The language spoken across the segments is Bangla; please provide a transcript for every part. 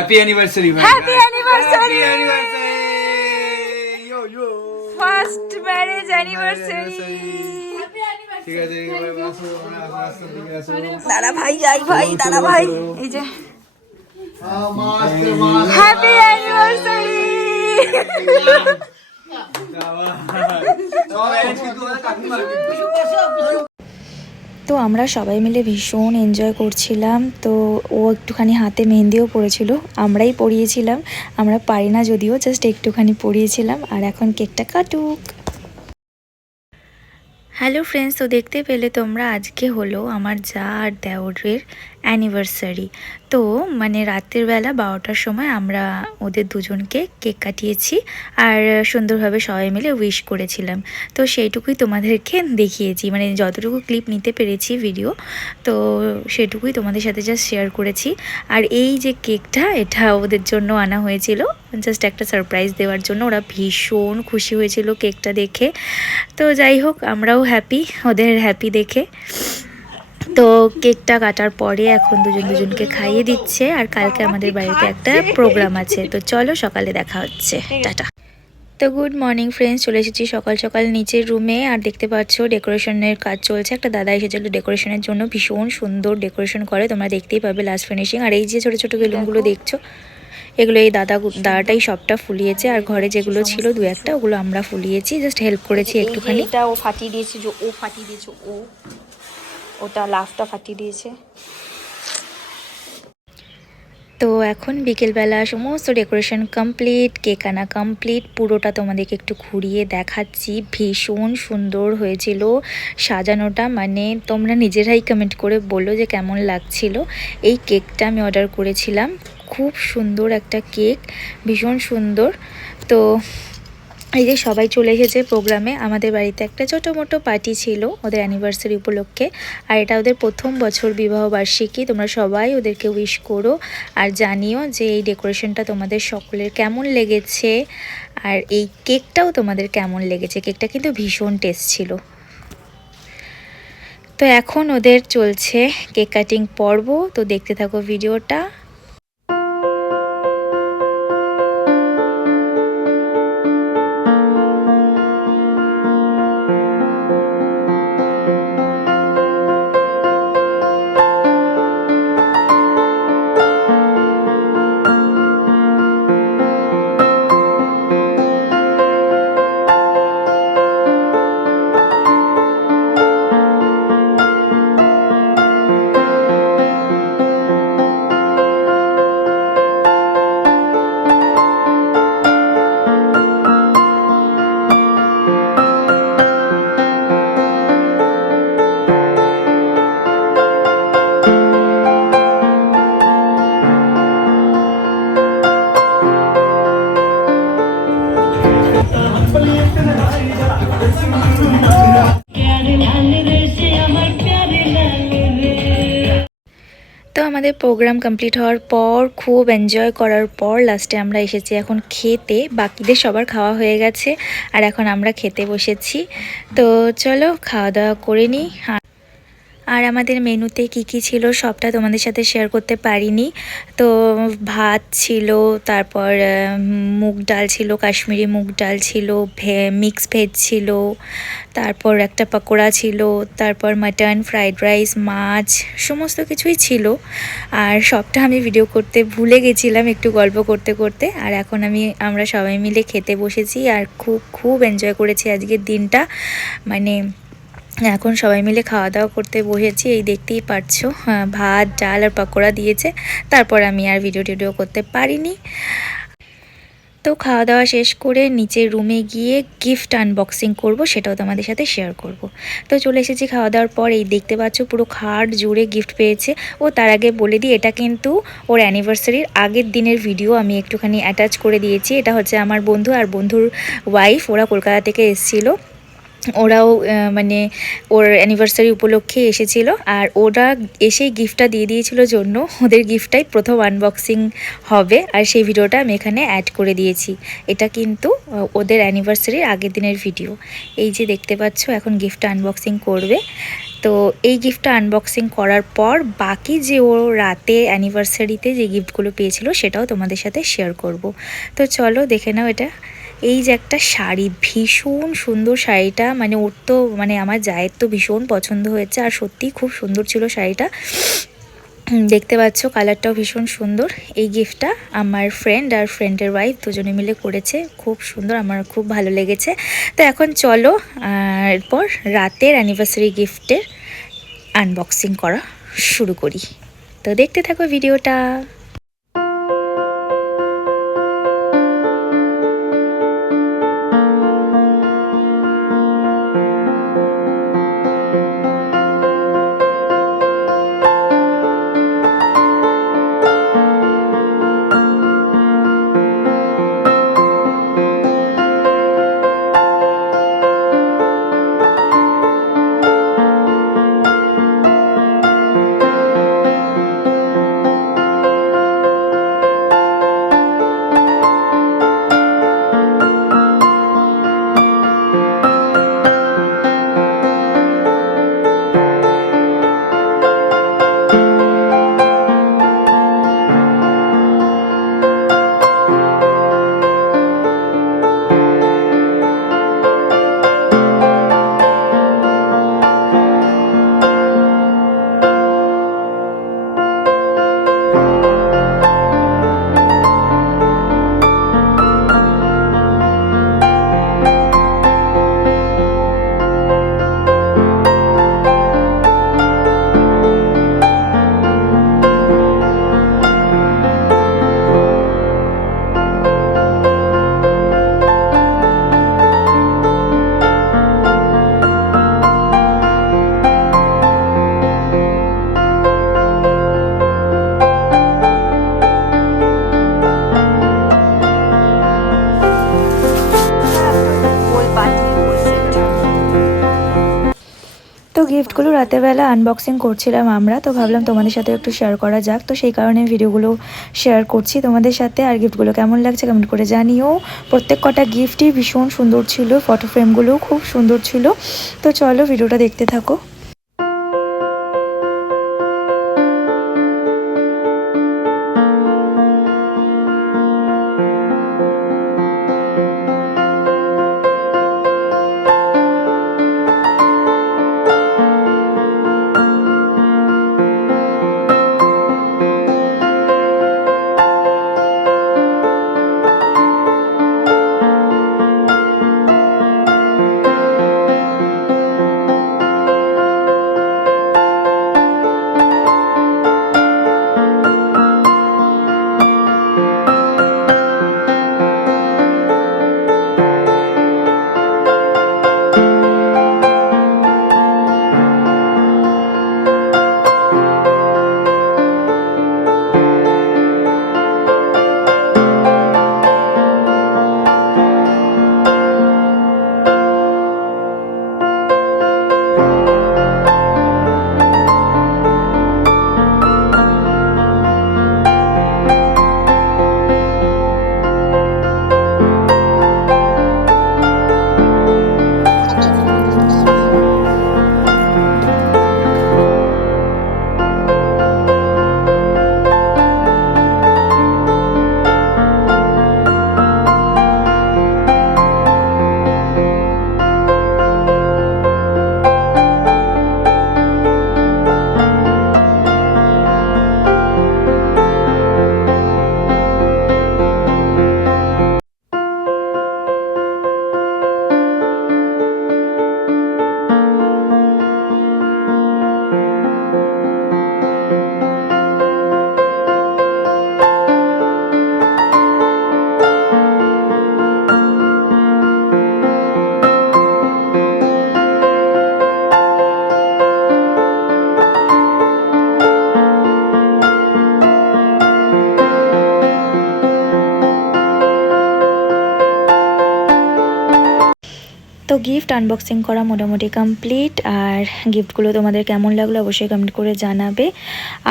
হ্যাপি অ্যানিভার্সারি ভাই happy anniversary yo yo first marriage anniversary ঠিক আছে দাদা ভাই যাই ভাই দাদা ভাই এই যে হ্যাপি অ্যানিভার্সারি তো আমরা সবাই মিলে ভীষণ এনজয় করছিলাম। তো ও একটুখানি হাতে মেহেন্দিও পড়েছিল আমরাই পড়িয়েছিলাম আমরা পারি না যদিও জাস্ট একটুখানি পড়িয়েছিলাম আর এখন কেকটা কাটুক। হ্যালো ফ্রেন্ডস তো দেখতে পেলে তোমরা আজকে হলো আমার যা আর দেওরের অ্যানিভার্সারি তো মানে রাতের বেলা বারোটার সময় আমরা ওদের দুজনকে কেক কাটিয়েছি আর সুন্দরভাবে সবাই মিলে উইশ করেছিলাম। তো সেইটুকুই তোমাদেরকে দেখিয়েছি। মানে যতটুকু ক্লিপ নিতে পেরেছি ভিডিও তো সেটুকুই তোমাদের সাথে জাস্ট শেয়ার করেছি। আর এই যে কেকটা, এটা ওদের জন্য আনা হয়েছিল। জাস্ট একটা সারপ্রাইজ দেওয়ার জন্য। ওরা ভীষণ খুশি হয়েছিল কেকটা দেখে। তো যাই হোক, আমরাও হ্যাপি ওদের হ্যাপি দেখে। তো কেকটা কাটার পরে এখন দুজন দুজনকে খাইয়ে দিচ্ছে আর কালকে আমাদের বাড়িতে একটা প্রোগ্রাম আছে। তো চলো সকালে দেখা হচ্ছে। টাটা। তো গুড মর্নিং ফ্রেন্ডস চলে এসেছি সকাল সকাল নিচের রুমে আর দেখতে পাচ্ছ ডেকোরেশনের কাজ চলছে। একটা দাদা এসেছিল ডেকোরেশনের জন্য। ভীষণ সুন্দর ডেকোরেশন করে। তোমরা দেখতেই পাবে লাস্ট ফিনিশিং আর এই যে ছোটো ছোটো বেলুনগুলো দেখছ, এগুলো এই দাদা দাদাটাই সবটা ফুলিয়েছে। আর ঘরে যেগুলো ছিল দু একটা, ওগুলো আমরা ফুলিয়েছি। জাস্ট হেল্প করেছি একটুখানি। ও ফাটিয়ে দিয়েছি যে ও ফাটিয়ে দিয়েছে ও। ওটা লাফটা ফাটিয়ে দিয়েছে। তো এখন বিকেলবেলা সমস্ত ডেকোরেশন কমপ্লিট কেক আনা কমপ্লিট পুরোটা তোমাদেরকে একটু ঘুরিয়ে দেখাচ্ছি। ভীষণ সুন্দর হয়েছিল সাজানোটা। মানে তোমরা নিজেরাই কমেন্ট করে বলো যে কেমন লাগছিল। এই কেকটা আমি অর্ডার করেছিলাম। খুব সুন্দর একটা কেক ভীষণ সুন্দর। তো এই যে সবাই চলে এসেছে প্রোগ্রামে, আমাদের বাড়িতে একটা ছোটো মোটো পার্টি ছিল ওদের অ্যানিভার্সারি উপলক্ষে, আর এটা ওদের প্রথম বছর বিবাহ বার্ষিকী, তোমরা সবাই ওদেরকে উইশ করো আর জানিও যে এই ডেকোরেশনটা তোমাদের সকলের কেমন লেগেছে, আর এই কেকটাও তোমাদের কেমন লেগেছে। কেকটা কিন্তু ভীষণ টেস্ট ছিল। তো এখন ওদের চলছে কেক কাটিং পর্ব, তো দেখতে থাকো ভিডিওটা তো আমাদের প্রোগ্রাম কমপ্লিট হওয়ার পর, খুব এনজয় করার পর লাস্টে আমরা এসেছি এখন খেতে। বাকিদের সবার খাওয়া হয়ে গেছে, আর এখন আমরা খেতে বসেছি। তো চলো খাওয়া দাওয়া করে নিই। আর আমাদের মেনুতে কি কি ছিল সবটা তোমাদের সাথে শেয়ার করতে পারিনি। তো ভাত ছিল, তারপর মুগ ডাল ছিল, কাশ্মীরি মুগ ডাল ছিল, ভে মিক্স ভেজ ছিল, তারপর একটা পকোড়া ছিল, তারপর মাটন ফ্রাইড রাইস মাছ, সমস্ত কিছুই ছিল। আর সবটা আমি ভিডিও করতে ভুলে গেছিলাম একটু গল্প করতে করতে। আর এখন আমি, আমরা সবাই মিলে খেতে বসেছি আর খুব খুব এনজয় করেছি আজকের দিনটা। মানে এখন সবাই মিলে খাওয়া দাওয়া করতে বসেছি এই দেখতেই পারছ। হ্যাঁ, ভাত ডাল আর পকোড়া দিয়েছে তারপর আমি আর ভিডিও টিডিও করতে পারিনি। তো খাওয়া দাওয়া শেষ করে নিচের রুমে গিয়ে গিফট আনবক্সিং করব সেটাও তোমাদের সাথে শেয়ার করব। তো চলে এসেছি খাওয়া দাওয়ার পর এই দেখতে পাচ্ছ পুরো খাট জুড়ে গিফট পেয়েছে। ও তার আগে বলে দিই এটা কিন্তু ওর অ্যানিভার্সারির আগের দিনের ভিডিও আমি একটুখানি অ্যাটাচ করে দিয়েছি। এটা হচ্ছে আমার বন্ধু আর বন্ধুর ওয়াইফ ওরা কলকাতা থেকে এসেছিল। ওরাও মানে ওর অ্যানিভার্সারি উপলক্ষে এসেছিল আর ওরা এসেই গিফটটা দিয়ে দিয়েছিল জন্য। ওদের গিফটটাই প্রথম আনবক্সিং হবে আর সেই ভিডিওটা আমি এখানে অ্যাড করে দিয়েছি। এটা কিন্তু ওদের অ্যানিভার্সারির আগের দিনের ভিডিও এই যে দেখতে পাচ্ছ, এখন গিফটটা আনবক্সিং করবে। তো এই গিফটটা আনবক্সিং করার পর বাকি যে ও রাতে অ্যানিভার্সারিতে যে গিফটগুলো পেয়েছিল সেটাও তোমাদের সাথে শেয়ার করব। তো চলো দেখে নাও এটা। এই যে একটা শাড়ি, ভীষণ সুন্দর শাড়িটা। মানে ওর তো মানে আমার জায়ের তো ভীষণ পছন্দ হয়েছে আর সত্যিই খুব সুন্দর ছিল শাড়িটা। দেখতে পাচ্ছ কালারটাও ভীষণ সুন্দর। এই গিফটটা আমার ফ্রেন্ড আর ফ্রেন্ডের ওয়াইফ দুজনে মিলে করেছে। খুব সুন্দর, আমার খুব ভালো লেগেছে। তো এখন চলো এরপর রাতের অ্যানিভার্সারি গিফটের আনবক্সিং করা শুরু করি। তো দেখতে থাকো ভিডিওটা তো গিফটগুলো রাতের বেলা আনবক্সিং করছিলাম আমরা, তো ভাবলাম তোমাদের সাথে একটু শেয়ার করা যাক। তো সেই কারণে ভিডিওগুলো শেয়ার করছি তোমাদের সাথে। আর গিফটগুলো কেমন লাগছে কেমন করে জানিও। প্রত্যেক কটা গিফটই ভীষণ সুন্দর ছিল ফটো ফ্রেমগুলোও খুব সুন্দর ছিল। তো চলো ভিডিওটা দেখতে থাকো। গিফট আনবক্সিং করা মোটামুটি কমপ্লিট আর গিফটগুলো তোমাদের কেমন লাগল অবশ্যই কমেন্ট করে জানাবে।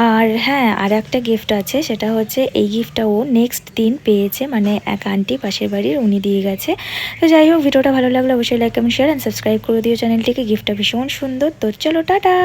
আর হ্যাঁ আর একটা গিফট আছে, সেটা হচ্ছে এই গিফটটা ও নেক্সট দিন পেয়েছে মানে এক আন্টি পাশের বাড়ির, উনি দিয়ে গেছে। তো যাই হোক, ভিডিওটা ভালো লাগল অবশ্যই like comment share and subscribe করে দিও। চ্যানেলটিকে গিফটটা ভীষণ সুন্দর। তো চলো, টাটা!